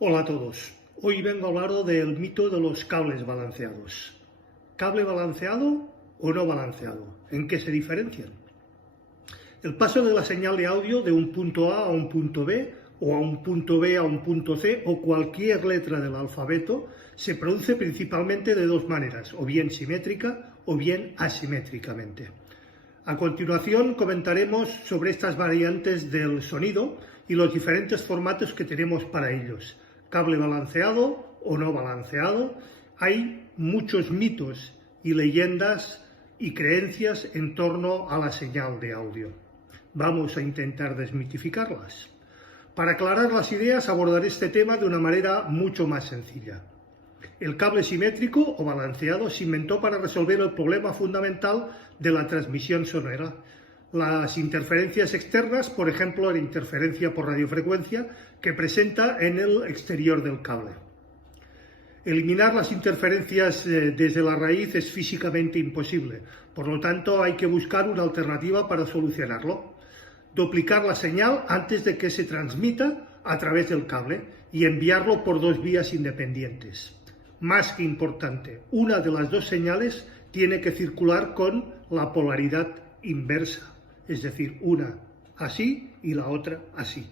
Hola a todos. Hoy vengo a hablaros del mito de los cables balanceados. ¿Cable balanceado o no balanceado? ¿En qué se diferencian? El paso de la señal de audio de un punto A a un punto B o a un punto B a un punto C o cualquier letra del alfabeto se produce principalmente de dos maneras, o bien simétrica o bien asimétricamente. A continuación comentaremos sobre estas variantes del sonido y los diferentes formatos que tenemos para ellos. Cable balanceado o no balanceado. Hay muchos mitos y leyendas y creencias en torno a la señal de audio. Vamos a intentar desmitificarlas. Para aclarar las ideas abordaré este tema de una manera mucho más sencilla. El cable simétrico o balanceado se inventó para resolver el problema fundamental de la transmisión sonora. Las interferencias externas, por ejemplo, la interferencia por radiofrecuencia que presenta en el exterior del cable. Eliminar las interferencias desde la raíz es físicamente imposible, por lo tanto hay que buscar una alternativa para solucionarlo. Duplicar la señal antes de que se transmita a través del cable y enviarlo por dos vías independientes. Más que importante, una de las dos señales tiene que circular con la polaridad inversa, es decir, una así y la otra así.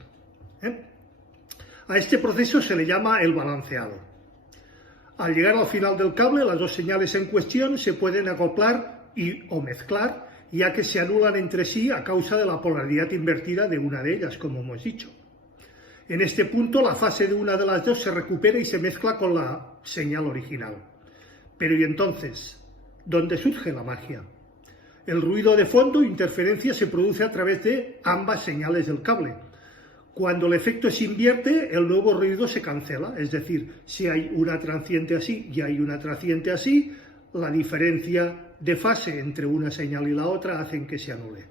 A este proceso se le llama el balanceado. Al llegar al final del cable, las dos señales en cuestión se pueden acoplar o mezclar, ya que se anulan entre sí a causa de la polaridad invertida de una de ellas, como hemos dicho. En este punto, la fase de una de las dos se recupera y se mezcla con la señal original. Pero ¿y entonces? ¿Dónde surge la magia? El ruido de fondo, interferencia, se produce a través de ambas señales del cable. Cuando el efecto se invierte, el nuevo ruido se cancela, es decir, si hay una transiente así y hay una transiente así, la diferencia de fase entre una señal y la otra hacen que se anule.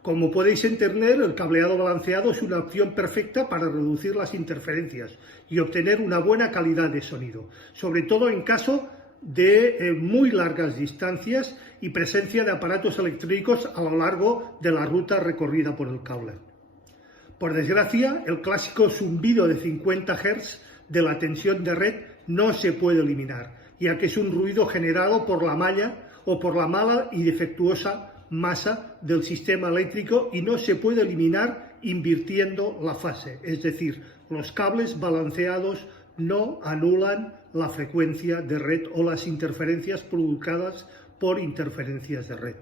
Como podéis entender, el cableado balanceado es una opción perfecta para reducir las interferencias y obtener una buena calidad de sonido, sobre todo en caso de muy largas distancias y presencia de aparatos electrónicos a lo largo de la ruta recorrida por el cable. Por desgracia, el clásico zumbido de 50 Hz de la tensión de red no se puede eliminar, ya que es un ruido generado por la malla o por la mala y defectuosa masa del sistema eléctrico y no se puede eliminar invirtiendo la fase, es decir, los cables balanceados no anulan la frecuencia de red o las interferencias provocadas por interferencias de red.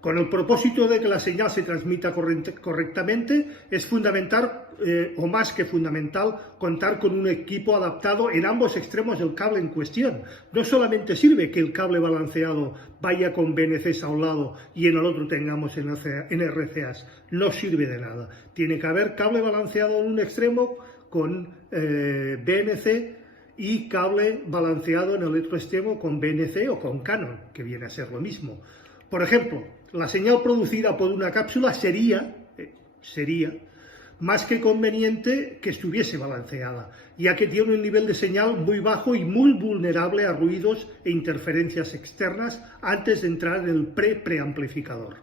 Con el propósito de que la señal se transmita correctamente, es fundamental, o más que fundamental, contar con un equipo adaptado en ambos extremos del cable en cuestión. No solamente sirve que el cable balanceado vaya con BNCs a un lado y en el otro tengamos NRCAs, no sirve de nada. Tiene que haber cable balanceado en un extremo con BNC y cable balanceado en el otro extremo con BNC o con Canon, que viene a ser lo mismo. Por ejemplo, la señal producida por una cápsula sería más que conveniente que estuviese balanceada, ya que tiene un nivel de señal muy bajo y muy vulnerable a ruidos e interferencias externas antes de entrar en el preamplificador.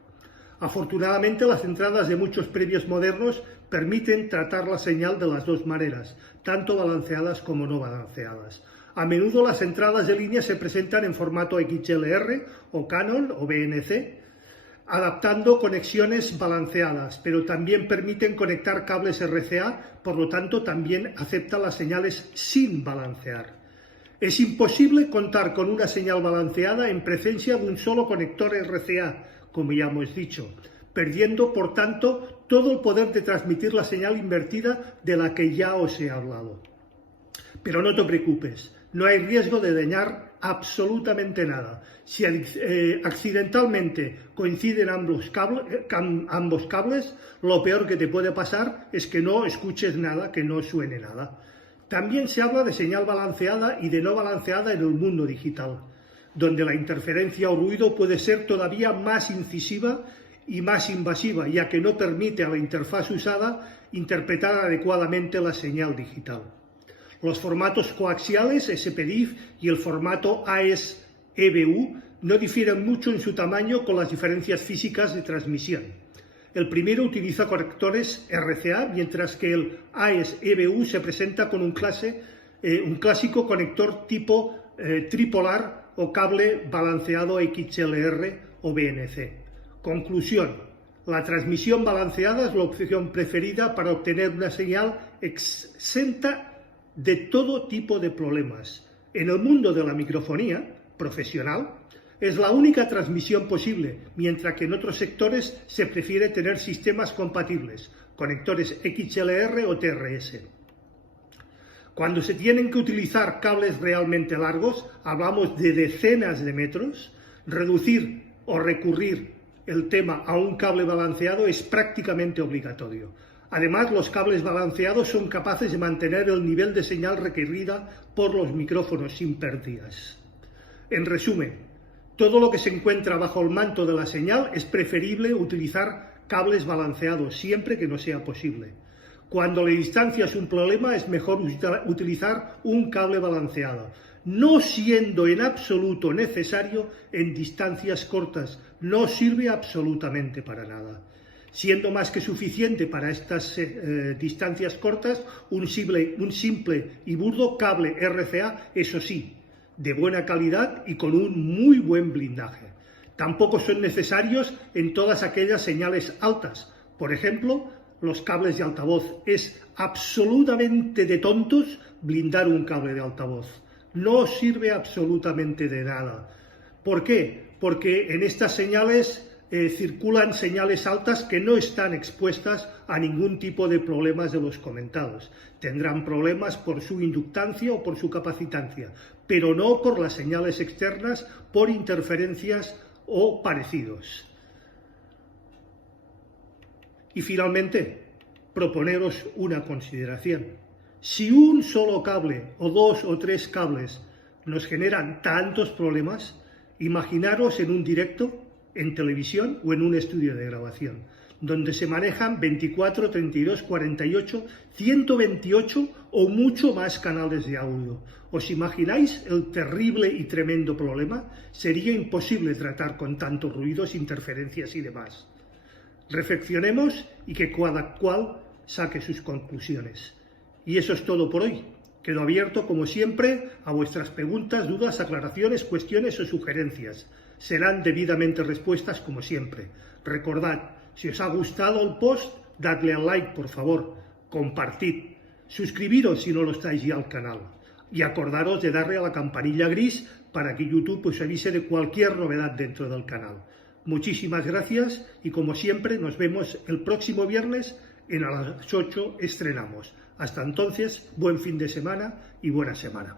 Afortunadamente, las entradas de muchos previos modernos permiten tratar la señal de las dos maneras, tanto balanceadas como no balanceadas. A menudo las entradas de línea se presentan en formato XLR o Canon o BNC, adaptando conexiones balanceadas, pero también permiten conectar cables RCA, por lo tanto también aceptan las señales sin balancear. Es imposible contar con una señal balanceada en presencia de un solo conector RCA, como ya hemos dicho, perdiendo por tanto todo el poder de transmitir la señal invertida de la que ya os he hablado. Pero no te preocupes, no hay riesgo de dañar absolutamente nada. Si accidentalmente coinciden ambos cables, lo peor que te puede pasar es que no escuches nada, que no suene nada. También se habla de señal balanceada y de no balanceada en el mundo digital, donde la interferencia o ruido puede ser todavía más incisiva y más invasiva, ya que no permite a la interfaz usada interpretar adecuadamente la señal digital. Los formatos coaxiales SPDIF y el formato AES-EBU no difieren mucho en su tamaño con las diferencias físicas de transmisión. El primero utiliza conectores RCA, mientras que el AES-EBU se presenta con un clásico conector tipo tripolar o cable balanceado XLR o BNC. Conclusión: la transmisión balanceada es la opción preferida para obtener una señal exenta de todo tipo de problemas. En el mundo de la microfonía profesional, es la única transmisión posible, mientras que en otros sectores se prefiere tener sistemas compatibles, conectores XLR o TRS. Cuando se tienen que utilizar cables realmente largos, hablamos de decenas de metros, reducir o recurrir el tema a un cable balanceado es prácticamente obligatorio. Además, los cables balanceados son capaces de mantener el nivel de señal requerida por los micrófonos sin pérdidas. En resumen, todo lo que se encuentra bajo el manto de la señal es preferible utilizar cables balanceados siempre que no sea posible. Cuando la distancia es un problema, es mejor utilizar un cable balanceado, no siendo en absoluto necesario en distancias cortas. No sirve absolutamente para nada. Siendo más que suficiente para estas distancias cortas un simple y burdo cable RCA, eso sí, de buena calidad y con un muy buen blindaje. Tampoco son necesarios en todas aquellas señales altas. Por ejemplo, los cables de altavoz. Es absolutamente de tontos blindar un cable de altavoz. No sirve absolutamente de nada. ¿Por qué? Porque en estas señales circulan señales altas que no están expuestas a ningún tipo de problemas de los comentados. Tendrán problemas por su inductancia o por su capacitancia, pero no por las señales externas, por interferencias o parecidos. Y finalmente, proponeros una consideración. Si un solo cable o dos o tres cables nos generan tantos problemas, imaginaros en un directo, en televisión o en un estudio de grabación, donde se manejan 24, 32, 48, 128 o mucho más canales de audio. ¿Os imagináis el terrible y tremendo problema? Sería imposible tratar con tantos ruidos, interferencias y demás. Reflexionemos y que cada cual saque sus conclusiones. Y eso es todo por hoy. Quedo abierto, como siempre, a vuestras preguntas, dudas, aclaraciones, cuestiones o sugerencias. Serán debidamente respuestas, como siempre. Recordad, si os ha gustado el post, dadle al like, por favor, compartid, suscribiros si no lo estáis ya al canal y acordaros de darle a la campanilla gris para que YouTube os avise de cualquier novedad dentro del canal. Muchísimas gracias y, como siempre, nos vemos el próximo viernes a las 8 estrenamos. Hasta entonces, buen fin de semana y buena semana.